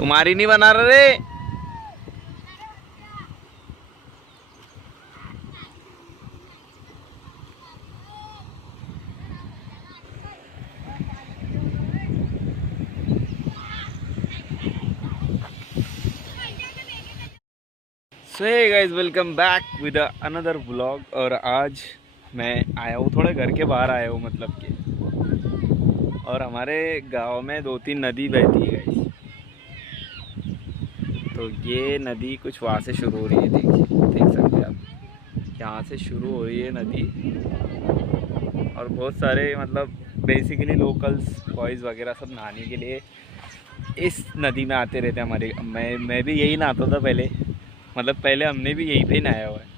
तुम्हारी नहीं बना रहे रे। So hey guys, welcome back with another vlog. और आज मैं आया हूँ, थोड़े घर के बाहर आया हूँ मतलब कि, और हमारे गांव में 2-3 नदी बहती है गाइस। तो ये नदी कुछ वहाँ से शुरू हो रही है, देख सकते हैं आप, यहाँ से शुरू हो रही है नदी। और बहुत सारे मतलब बेसिकली लोकल्स बॉयज़ वगैरह सब नहाने के लिए इस नदी में आते रहते हैं। हमारे मैं भी यही नहाता था पहले, मतलब पहले हमने भी यहीं पे ही नहाया हुआ है।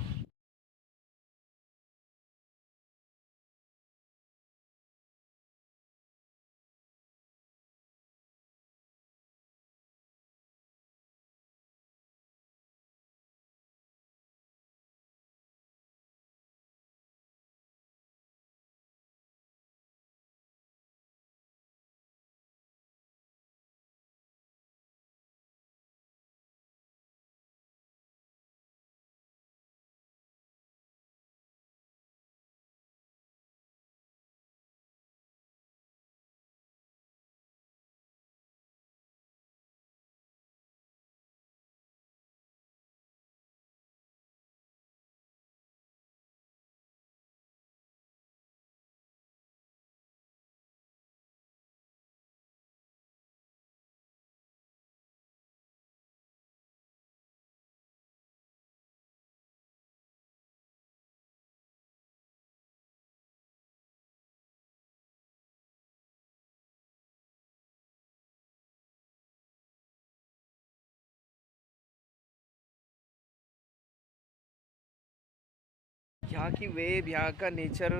यहाँ की वेव, यहाँ का नेचर,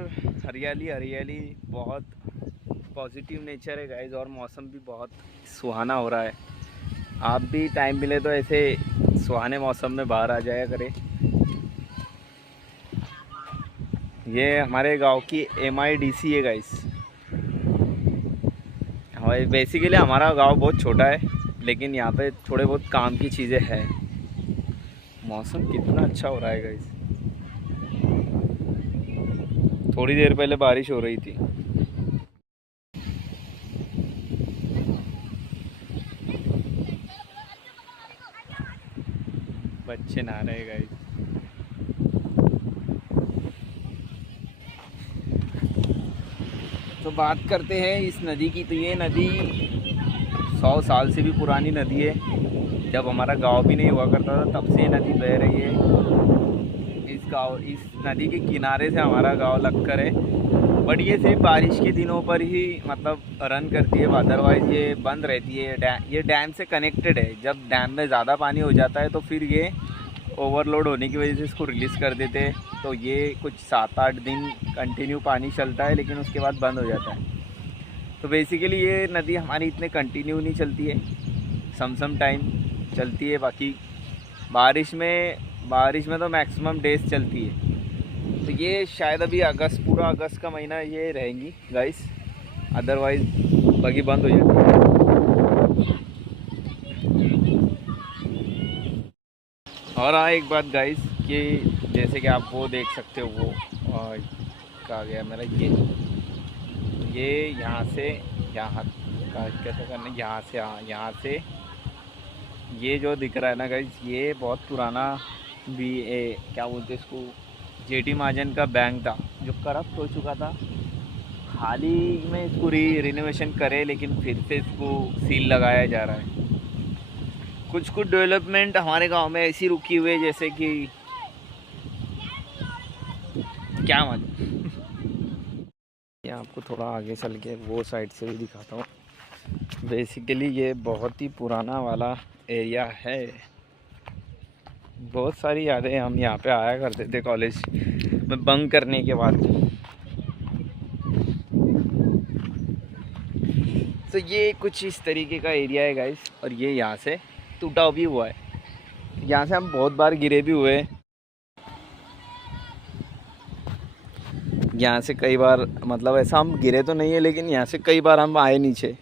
हरियाली हरियाली, बहुत पॉजिटिव नेचर है गाइज। और मौसम भी बहुत सुहाना हो रहा है। आप भी टाइम मिले तो ऐसे सुहाने मौसम में बाहर आ जाया करें। ये हमारे गांव की MIDC है गाइज। हमारे बेसिकली हमारा गांव बहुत छोटा है, लेकिन यहाँ पे थोड़े बहुत काम की चीज़ें हैं। मौसम कितना अच्छा हो रहा है गाइज। थोड़ी देर पहले बारिश हो रही थी। बच्चे नहा रहे गाइस। तो बात करते हैं इस नदी की। तो ये नदी 100 साल से भी पुरानी नदी है। जब हमारा गांव भी नहीं हुआ करता था तब से ये नदी बह रही है। इस नदी के किनारे से हमारा गांव लगकर है। बट ये सिर्फ बारिश के दिनों पर ही मतलब रन करती है, अदरवाइज़ ये बंद रहती है। ये डैम से कनेक्टेड है। जब डैम में ज़्यादा पानी हो जाता है तो फिर ये ओवरलोड होने की वजह से इसको रिलीज़ कर देते हैं। तो ये कुछ 7-8 दिन कंटिन्यू पानी चलता है, लेकिन उसके बाद बंद हो जाता है। तो बेसिकली ये नदी हमारी इतने कंटिन्यू नहीं चलती है, सम टाइम चलती है। बाकी बारिश में तो मैक्सिमम डेज चलती है। तो ये शायद अभी पूरा अगस्त का महीना ये रहेंगी गाइस, अदरवाइज़ बाकी बंद हो जाती है। और हाँ, एक बात गाइस कि जैसे कि आप वो देख सकते हो, वो कहा गया मेरा, ये यहाँ से यहाँ का कैसे करना है, यहाँ से, हाँ यहाँ से ये जो दिख रहा है ना गाइस, ये बहुत पुराना क्या बोलते हैं इसको, JT महाजन का बैंक था जो करप्ट हो चुका था। हाल ही में इसको रिनोवेशन करे, लेकिन फिर से इसको सील लगाया जा रहा है। कुछ डेवलपमेंट हमारे गांव में ऐसी रुकी हुई है, जैसे कि क्या मालूम। ये आपको थोड़ा आगे चल के वो साइड से भी दिखाता हूँ। बेसिकली ये बहुत ही पुराना वाला एरिया है। बहुत सारी यादें, हम यहाँ पे आया करते थे कॉलेज में बंक करने के बाद। तो ये कुछ इस तरीके का एरिया है गाइस। और ये यहाँ से टूटा भी हुआ है। यहाँ से हम बहुत बार गिरे भी हुए। यहाँ से कई बार, मतलब ऐसा हम गिरे तो नहीं है, लेकिन यहाँ से कई बार हम आए नीचे।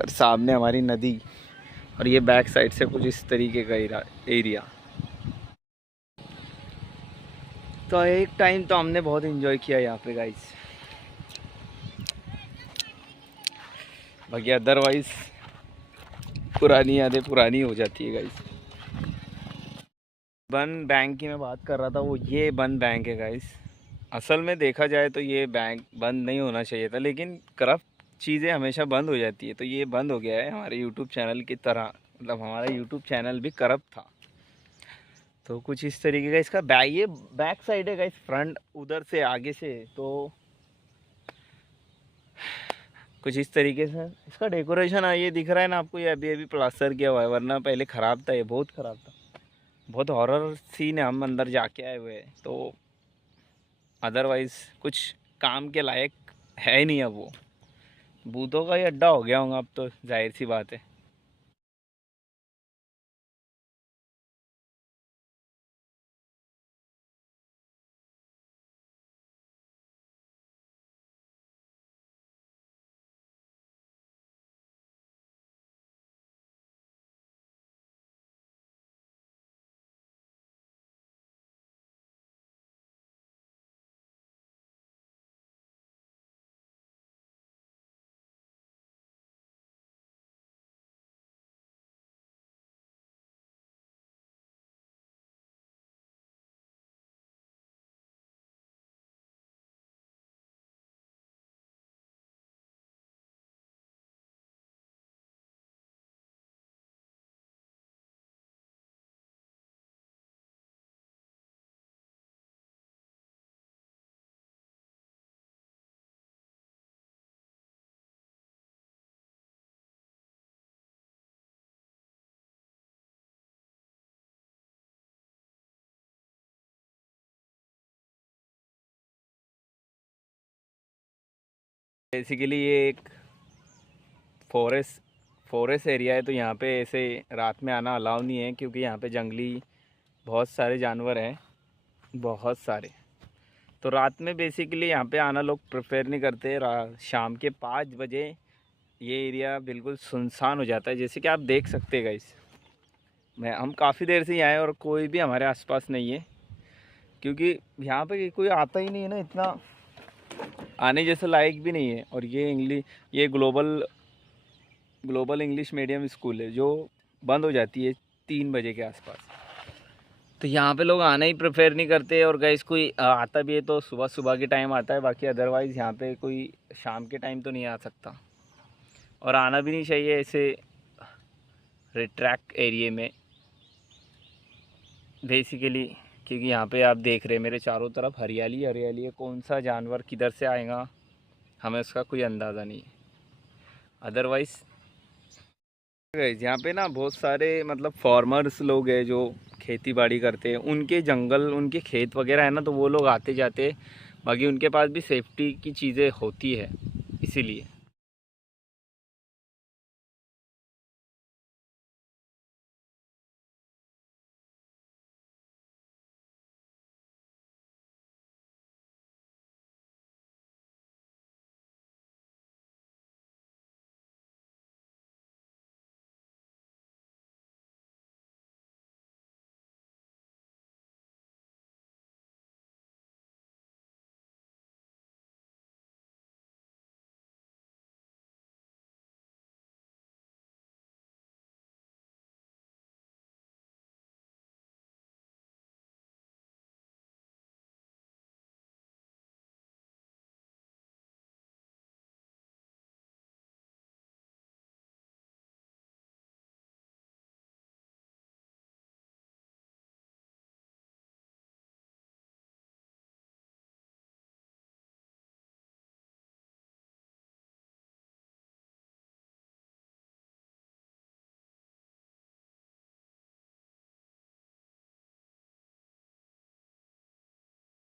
और सामने हमारी नदी, और ये बैक साइड से कुछ इस तरीके का एरिया। तो एक टाइम तो हमने बहुत एंजॉय किया यहाँ पे गाइस, बाकी अदरवाइज पुरानी यादें पुरानी हो जाती है गाइस। बन बैंक की मैं बात कर रहा था, वो ये बन बैंक है गाइस। असल में देखा जाए तो ये बैंक बंद नहीं होना चाहिए था, लेकिन करप्ट चीज़ें हमेशा बंद हो जाती है, तो ये बंद हो गया है हमारे यूट्यूब चैनल की तरह। मतलब हमारा यूट्यूब चैनल भी करप्ट था। तो कुछ इस तरीके का इसका ये बैक साइड है गाइस, फ्रंट उधर से आगे से तो कुछ इस तरीके से इसका डेकोरेशन है। ये दिख रहा है ना आपको, ये अभी अभी प्लास्टर किया हुआ है, वरना पहले ख़राब था, ये बहुत ख़राब था। बहुत हॉरर सीन है, हम अंदर जाके आए हुए हैं, तो अदरवाइज़ कुछ काम के लायक है ही नहीं अब वो। भूतों का ही अड्डा हो गया होगा अब तो, जाहिर सी बात है। बेसिकली ये एक फॉरेस्ट एरिया है, तो यहाँ पे ऐसे रात में आना अलाउ नहीं है, क्योंकि यहाँ पे जंगली बहुत सारे जानवर हैं, बहुत सारे। तो रात में बेसिकली यहाँ पे आना लोग प्रेफर नहीं करते। शाम के 5 बजे ये एरिया बिल्कुल सुनसान हो जाता है, जैसे कि आप देख सकते हैं गाइस। हम काफ़ी देर से ही आए और कोई भी हमारे आसपास नहीं है, क्योंकि यहाँ पे कोई आता ही नहीं है ना, इतना आने जैसे लायक भी नहीं है। और ये ग्लोबल इंग्लिश मीडियम स्कूल है, जो बंद हो जाती है 3 बजे के आसपास। तो यहाँ पे लोग आना ही प्रेफर नहीं करते। और गाइस कोई आता भी है तो सुबह सुबह के टाइम आता है, बाकी अदरवाइज़ यहाँ पे कोई शाम के टाइम तो नहीं आ सकता, और आना भी नहीं चाहिए ऐसे रिट्रैक्ट एरिया में बेसिकली, क्योंकि यहाँ पे आप देख रहे हैं मेरे चारों तरफ हरियाली हरियाली है। कौन सा जानवर किधर से आएगा हमें उसका कोई अंदाज़ा नहीं है। अदरवाइज़ यहाँ पे ना बहुत सारे मतलब फार्मर्स लोग हैं जो खेती बाड़ी करते हैं, उनके जंगल उनके खेत वगैरह है ना, तो वो लोग आते जाते, बाकी उनके पास भी सेफ्टी की चीज़ें होती है इसीलिए।